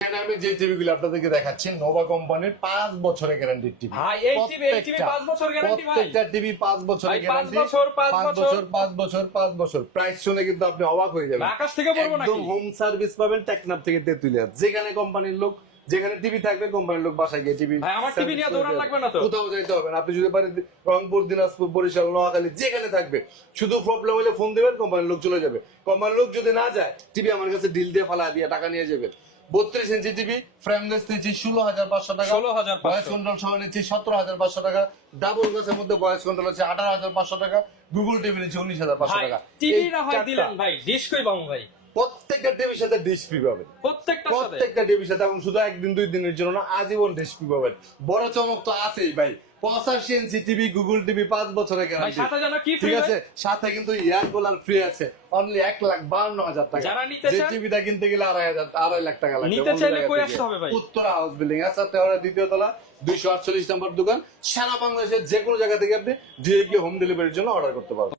এখানে আমি যে টিভিগুলো আপনাদেরকে দেখাচ্ছি নোভা কোম্পানির 5 বছরের গ্যারান্টি টিভি। ভাই এই টিভি 5 বছর গ্যারান্টি ভাই। প্রত্যেকটা টিভি 5 বছরের গ্যারান্টি। 5 বছর প্রাইস শুনে কিন্তু আপনি অবাক হয়ে যাবেন। আকাশ থেকে পড়বো নাকি? একদম হোম সার্ভিস পাবেন টেকনাফ থেকে তেতুলিয়া। যেখানে কোম্পানির লোক, যেখানে টিভি থাকবে কোম্পানির লোক বাসায় গিয়ে টিভি। ভাই আমার টিভি নিয়ে দৌড়ান লাগবে না তো। কোথাও যাইতে হবে না। আপনি যদি পারেন রংপুর, দিনাজপুর, বরিশাল, নোয়াখালী যেখানে থাকবে, শুধু প্রবলেম হলে ফোন দিবেন, কোম্পানির লোক চলে যাবে। কোম্পানির লোক যদি না যায়, টিভি আমার কাছে ডিল দিয়ে ফালা দিয়ে টাকা নিয়ে যাবেন। 32 ইঞ্চি টিভি ফ্রেমলেস নিচ্ছি 16,500 টাকা, 16,500 ভয়েস কন্ট্রোল সহ নিচ্ছি 17,500 টাকা, ডাবল গ্লাসের মধ্যে ভয়েস কন্ট্রোল আছে 18,500 টাকা, গুগল টিভি নিচ্ছি 19,500 ভাই টাকা। টিভি এই না হয় চারটা। দিলেন ভাই, ডিশ কই পাবো ভাই? প্রত্যেকটা টিভির সাথে ডিশ ফ্রি পাবেন। প্রত্যেকটা টিভির সাথে, এবং শুধু একদিন 2 দিনের জন্য না, আজীবন ডিশ ফ্রি পাবেন। বড় চমক তো আছেই ভাই, 85 ইঞ্চি টিভি, গুগল টিভি 5 বছরের গ্যারান্টি। সাথে জানো কি ফ্রি? ঠিক আছে, সাথে কিন্তু এয়ার কুলার ফ্রি আছে অনলি 1,52,000 টাকা। যারা নিতে যে চান, টিভিটা কিনতে গেলে 2.5 লাখ টাকা লাগবে। নিতে চাইলে কই আসতে হবে ভাই? উত্তরা হাউস বিল্ডিং আছে, তেহরা দ্বিতীয় তলা, 248 নম্বর দোকান। সারা বাংলাদেশের যে কোনো জায়গা থেকে আপনি ডিরেক্টলি হোম ডেলিভারির জন্য অর্ডার করতে পারবেন।